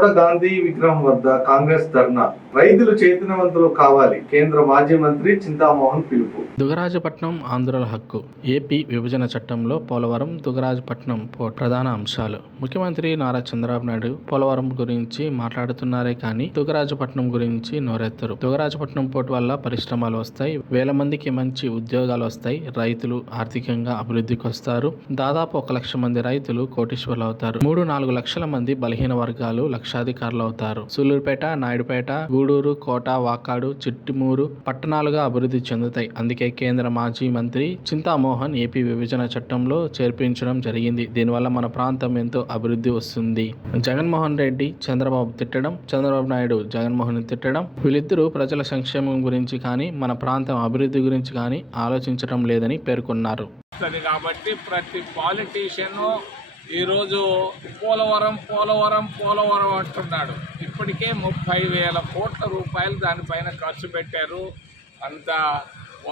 Soda Gandhi విగ్రహం వద్ద కాంగ్రెస్ ధర్నా. రైతులు చైతన్యవంతులు కావాలి. కేంద్ర మాజీ మంత్రి చింతామోహన్ పిలుపు. దుగరాజపట్నం ఆంధ్రుల హక్కు. ఏపీ విభజన చట్టంలో పోలవరం దుగరాజపట్నం పోర్ట్ ప్రధాన అంశాలు. ముఖ్యమంత్రి నారా చంద్రబాబు నాయుడు పోలవరం గురించి మాట్లాడుతున్నారే కానీ దుగరాజపట్నం గురించి నోరెత్తరు. దుగరాజపట్నం పోర్టు వల్ల పరిశ్రమలు వస్తాయి వేల మందికి మంచి ఉద్యోగాలు వస్తాయి రైతులు ఆర్థికంగా అభివృద్ధికి వస్తారు దాదాపు ఒక లక్ష మంది రైతులు కోటీశ్వర్లు అవుతారు. మూడు నాలుగు లక్షల మంది బలహీన వర్గాలు లక్షాధికారులు అవుతారు సూలూరుపేట నాయుడుపేట గూడూరు కోట వాకాడు చిట్టిమూరు పట్టణాలుగా అభివృద్ధి చెందుతాయి. అందుకే కేంద్ర మాజీ మంత్రి చింతామోహన్ ఏపీ విభజన చట్టంలో చేర్పించడం జరిగింది. దీనివల్ల మన ప్రాంతం ఎంతో అభివృద్ధి వస్తుంది. జగన్మోహన్ రెడ్డి చంద్రబాబు తిట్టడం చంద్రబాబు నాయుడు జగన్మోహన్ తిట్టడం వీళ్ళిద్దరూ ప్రజల సంక్షేమం గురించి కానీ మన ప్రాంతం అభివృద్ధి గురించి కానీ ఆలోచించడం లేదని పేర్కొన్నారు. కాబట్టి ప్రతి పాలిటీషియన్ ఈరోజు పోలవరం పోలవరం పోలవరం అంటున్నాడు. ఇప్పటికే ముప్పై వేల కోట్ల రూపాయలు దానిపైన ఖర్చు పెట్టారు. అంత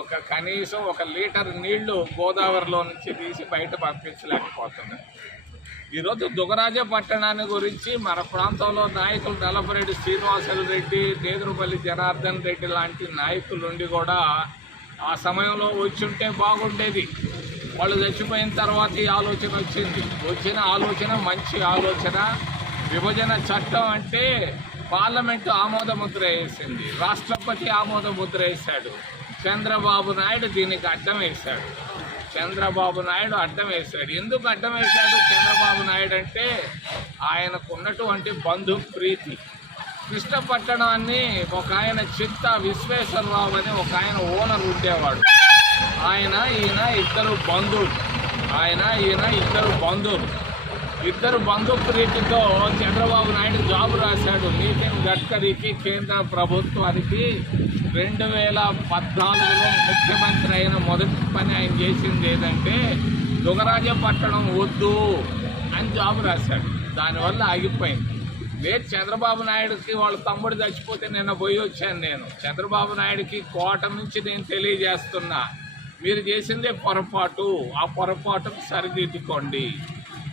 ఒక కనీసం ఒక లీటర్ నీళ్ళు గోదావరిలో నుంచి తీసి బయట పంపించలేకపోతున్నారు ఈరోజు దుగరాజ పట్టణాన్ని గురించి మన ప్రాంతంలో నాయకులు నలభరెడ్డి శ్రీనివాసులు రెడ్డి నేదురుపల్లి జనార్దన్ రెడ్డి లాంటి నాయకులు ఉండి కూడా ఆ సమయంలో వచ్చుంటే బాగుండేది. వాళ్ళు చచ్చిపోయిన తర్వాత ఈ ఆలోచన వచ్చింది. వచ్చిన ఆలోచన మంచి ఆలోచన. విభజన చట్టం అంటే పార్లమెంటు ఆమోద ముద్ర వేసింది. రాష్ట్రపతి ఆమోద ముద్ర వేశాడు. చంద్రబాబు నాయుడు దీనికి అడ్డం వేశాడు. చంద్రబాబు నాయుడు అడ్డం వేశాడు. ఎందుకు అడ్డం వేశాడు? చంద్రబాబు నాయుడు అంటే ఆయనకు ఉన్నటువంటి బంధు ప్రీతి కృష్ణపట్టణాన్ని ఒక ఆయన చిత్త విశ్వేశ్వరరావు అని ఒక ఆయన ఓనర్ ఉండేవాడు. ఆయన ఈయన ఇద్దరు బంధువులు. ఆయన ఈయన ఇద్దరు బంధువులు. ఇద్దరు బంధువు ప్రీతితో చంద్రబాబు నాయుడు జాబ్ రాశాడు. నితిన్ గడ్కరీకి కేంద్ర ప్రభుత్వానికి రెండు వేల పద్నాలుగులో ముఖ్యమంత్రి అయిన మొదటి పని ఆయన చేసింది ఏదంటే దుగరాజపట్టణం వద్దు అని జాబ్ రాశాడు. దానివల్ల ఆగిపోయింది. లేదు చంద్రబాబు నాయుడుకి వాళ్ళ తమ్ముడు చచ్చిపోతే నిన్న పోయి వచ్చాను నేను. చంద్రబాబు నాయుడుకి కోట నుంచి నేను తెలియజేస్తున్నా. మీరు చేసిందే పొరపాటు. ఆ పొరపాటును సరిదిద్దుకోండి.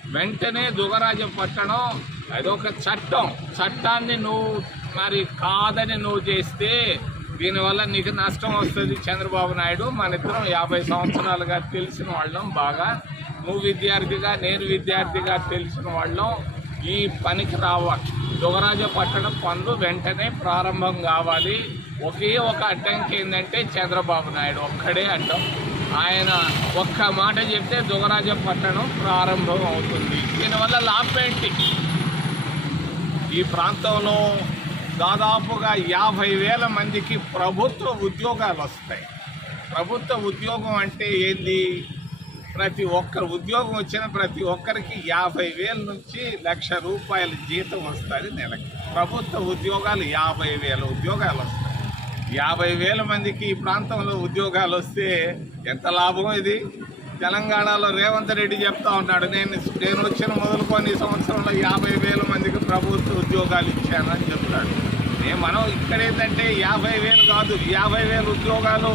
వెంటనే దుగరాజపట్టణం అదొక చట్టం. చట్టాన్ని నువ్వు మరి కాదని నువ్వు చేస్తే దీనివల్ల నీకు నష్టం వస్తుంది చంద్రబాబు నాయుడు. మన ఇద్దరం యాభై సంవత్సరాలుగా తెలిసిన వాళ్ళం బాగా. నువ్వు విద్యార్థిగా నేను విద్యార్థిగా తెలిసిన వాళ్ళం. ఈ పనికి రావాలి. దుగరాజ పట్టణ పనులు వెంటనే ప్రారంభం కావాలి. ఒకే ఒక అడ్డంకి ఏంటంటే చంద్రబాబు నాయుడు. ఒక్కడే అడ్డం. ఆయన ఒక్క మాట చెప్తే దుగరాజ పట్టణం ప్రారంభం అవుతుంది. దీనివల్ల లాభం ఏంటి? ఈ ప్రాంతంలో దాదాపుగా యాభై వేల మందికి ప్రభుత్వ ఉద్యోగాలు వస్తాయి. ప్రభుత్వ ఉద్యోగం అంటే ఏంది? ప్రతి ఒక్కరు ఉద్యోగం వచ్చిన ప్రతి ఒక్కరికి యాభై వేల నుంచి లక్ష రూపాయల జీతం వస్తుంది నెలకి. ప్రభుత్వ ఉద్యోగాలు యాభై వేల ఉద్యోగాలు వస్తాయి. యాభై వేల మందికి ఈ ప్రాంతంలో ఉద్యోగాలు వస్తే ఎంత లాభం ఇది? తెలంగాణలో రేవంత్ రెడ్డి చెప్తా ఉన్నాడు నేను నేను వచ్చిన మొదలుకొని ఈ సంవత్సరంలో యాభై వేల మందికి ప్రభుత్వ ఉద్యోగాలు ఇచ్చానని చెప్తాడు. నేను మనం ఇక్కడ ఏంటంటే యాభై వేలు కాదు యాభై వేల ఉద్యోగాలు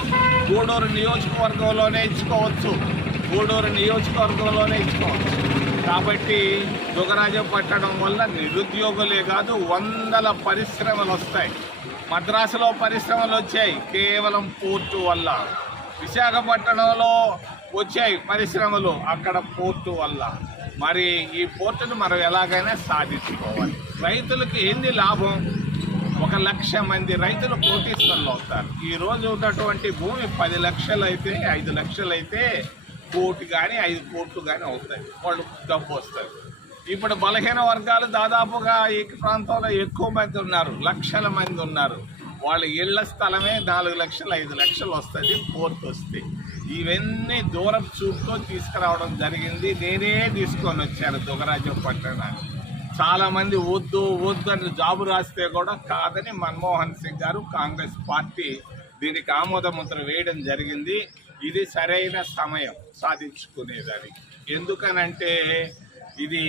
గూడూరు నియోజకవర్గంలోనే ఇచ్చుకోవచ్చు. గూడూరు నియోజకవర్గంలోనే ఇచ్చుకోవచ్చు. కాబట్టి దుగరాజం పట్టడం వల్ల నిరుద్యోగులే కాదు వందల పరిశ్రమలు వస్తాయి. మద్రాసులో పరిశ్రమలు వచ్చాయి కేవలం పోర్టు వల్ల. విశాఖపట్నంలో వచ్చాయి పరిశ్రమలు అక్కడ పోర్టు వల్ల. మరి ఈ పోర్టును మనం ఎలాగైనా సాధించుకోవాలి. రైతులకు ఏంది లాభం? ఒక లక్ష మంది రైతులు కోటీశ్వరులు అవుతారు. ఈరోజు ఉన్నటువంటి భూమి పది లక్షలు అయితే ఐదు లక్షలు అయితే కోటి కానీ ఐదు కోట్లు కానీ అవుతాయి. వాళ్ళు డబ్బు వస్తారు ఇప్పుడు బలహీన వర్గాలు దాదాపుగా ఈ ప్రాంతంలో ఎక్కువ మంది ఉన్నారు లక్షల మంది ఉన్నారు. వాళ్ళ ఇళ్ళ స్థలమే నాలుగు లక్షలు ఐదు లక్షలు వస్తుంది కోర్టు వస్తే. ఇవన్నీ దూరం చూపుతో తీసుకురావడం జరిగింది. నేనే తీసుకొని వచ్చాను దుగరాజం పట్టణాన్ని చాలామంది వద్దు వద్దు అని జాబు రాస్తే కూడా కాదని మన్మోహన్ సింగ్ గారు కాంగ్రెస్ పార్టీ దీనికి ఆమోద ముద్ర వేయడం జరిగింది. ఇది సరైన సమయం సాధించుకునేదానికి. ఎందుకనంటే ఇది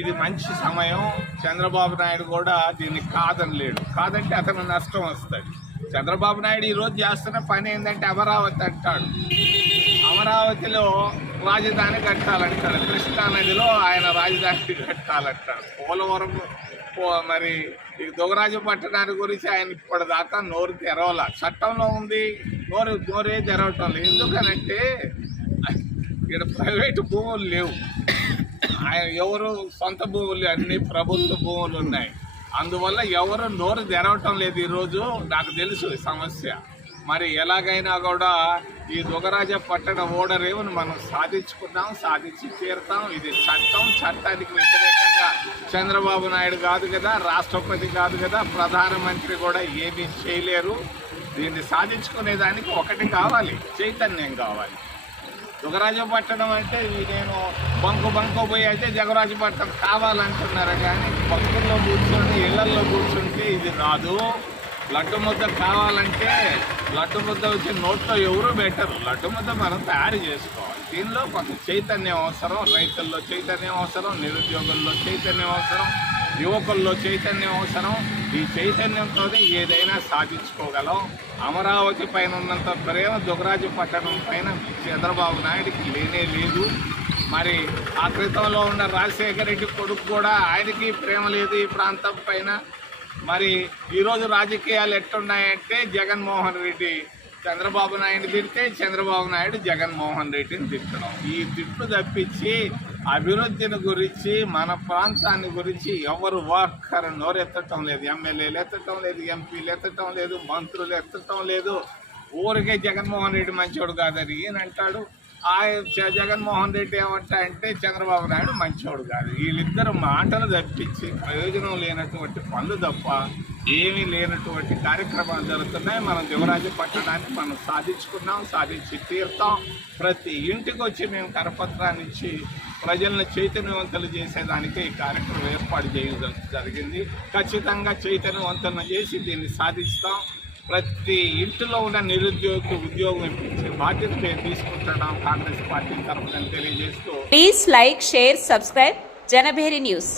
ఇది మంచి సమయం. చంద్రబాబు నాయుడు కూడా దీన్ని కాదనలేడు. కాదంటే అతను నష్టం వస్తుంది చంద్రబాబు నాయుడు ఈరోజు చేస్తున్న పని ఏంటంటే అమరావతి అంటాడు. అమరావతిలో రాజధాని కట్టాలంటాడు. కృష్ణా నదిలో ఆయన రాజధాని కట్టాలంటాడు. పోలవరం మరి ఈ దొగరాజు పట్టణాన్ని గురించి ఆయన ఇప్పటిదాకా నోరు తెరవాల. చట్టంలో ఉంది నోరు నోరే తెరవటం లేదు. ఎందుకనంటే ఇక్కడ ప్రైవేటు భూములు లేవు. ఆయన ఎవరు సొంత భూములు అన్ని ప్రభుత్వ భూములు ఉన్నాయి. అందువల్ల ఎవరు నోరు తెరవటం లేదు ఈరోజు. నాకు తెలుసు సమస్య. మరి ఎలాగైనా కూడా ఈ దుగరాజ పట్టణ ఓడరేవును మనం సాధించుకున్నాం సాధించి తీరుతాం ఇది చట్టం చట్టానికి వ్యతిరేకంగా చంద్రబాబు నాయుడు కాదు కదా రాష్ట్రపతి కాదు కదా ప్రధానమంత్రి కూడా ఏమీ చేయలేరు. దీన్ని సాధించుకునే దానికి ఒకటి కావాలి చైతన్యం కావాలి. జగరాజపట్నం అంటే ఇది నేను బంకు బంకు పోయి అయితే జగరాజపట్నం కావాలంటున్నారు కానీ భక్తుల్లో కూర్చొని ఇళ్ళల్లో కూర్చుంటే ఇది రాదు. లడ్డు ముద్ద కావాలంటే లడ్డు ముద్ద వచ్చి నోట్లో ఎవరు పెట్టరు. లడ్డు ముద్ద మనం తయారు చేసుకోవాలి. దీనిలో కొంత చైతన్యం అవసరం. రైతుల్లో చైతన్యం అవసరం. నిరుద్యోగుల్లో చైతన్యం అవసరం. యువకుల్లో చైతన్యం అవసరం. ఈ చైతన్యంతో ఏదైనా సాధించుకోగలం. అమరావతి పైన ఉన్నంత ప్రేమ దుగరాజు పట్టణం పైన చంద్రబాబు నాయుడికి లేనే లేదు. మరి ఆ క్రితంలో ఉన్న రాజశేఖర రెడ్డి కొడుకు కూడా ఆయనకి ప్రేమ లేదు ఈ ప్రాంతం పైన. మరి ఈరోజు రాజకీయాలు ఎట్టున్నాయంటే జగన్మోహన్ రెడ్డి చంద్రబాబు నాయుడు తిడితే చంద్రబాబు నాయుడు జగన్మోహన్ రెడ్డిని తిట్టడం ఈ తిట్టు తప్పించి అభివృద్ధిని గురించి మన ప్రాంతాన్ని గురించి ఎవరు ఒక్కరు నోరెత్తటం లేదు. ఎమ్మెల్యేలు ఎత్తటం లేదు ఎంపీలు ఎత్తటం లేదు మంత్రులు ఎత్తటం లేదు. ఊరికే జగన్మోహన్ రెడ్డి మంచోడు కాదని ఈయన అంటాడు ఆ జ- జగన్మోహన్ రెడ్డి ఏమంటా అంటే చంద్రబాబు నాయుడు మంచోడు కాదు. వీళ్ళిద్దరు మాటలు తప్పించి ప్రయోజనం లేనటువంటి పనులు తప్ప ఏమీ లేనటువంటి కార్యక్రమాలు జరుగుతున్నాయి. మనం యువరాజు పట్టడానికి మనం సాధించుకున్నాం సాధించి తీరుతాం. ప్రతి ఇంటికి వచ్చి మేము కరపత్రాన్ని ఇచ్చి ప్రజలను చైతన్యవంతులు చేసేదానికి ఈ కార్యక్రమం ఏర్పాటు చేయడం జరిగింది. ఖచ్చితంగా చైతన్యవంతులను చేసి దీన్ని సాధిస్తాం. ప్రతి ఇంటిలో ఉన్న నిరుద్యోగికి ఉద్యోగం ఇప్పించే బాధ్యత మేము తీసుకుంటున్నాం కాంగ్రెస్ పార్టీ తరఫున తెలియజేస్తూ please like share subscribe Janabheri news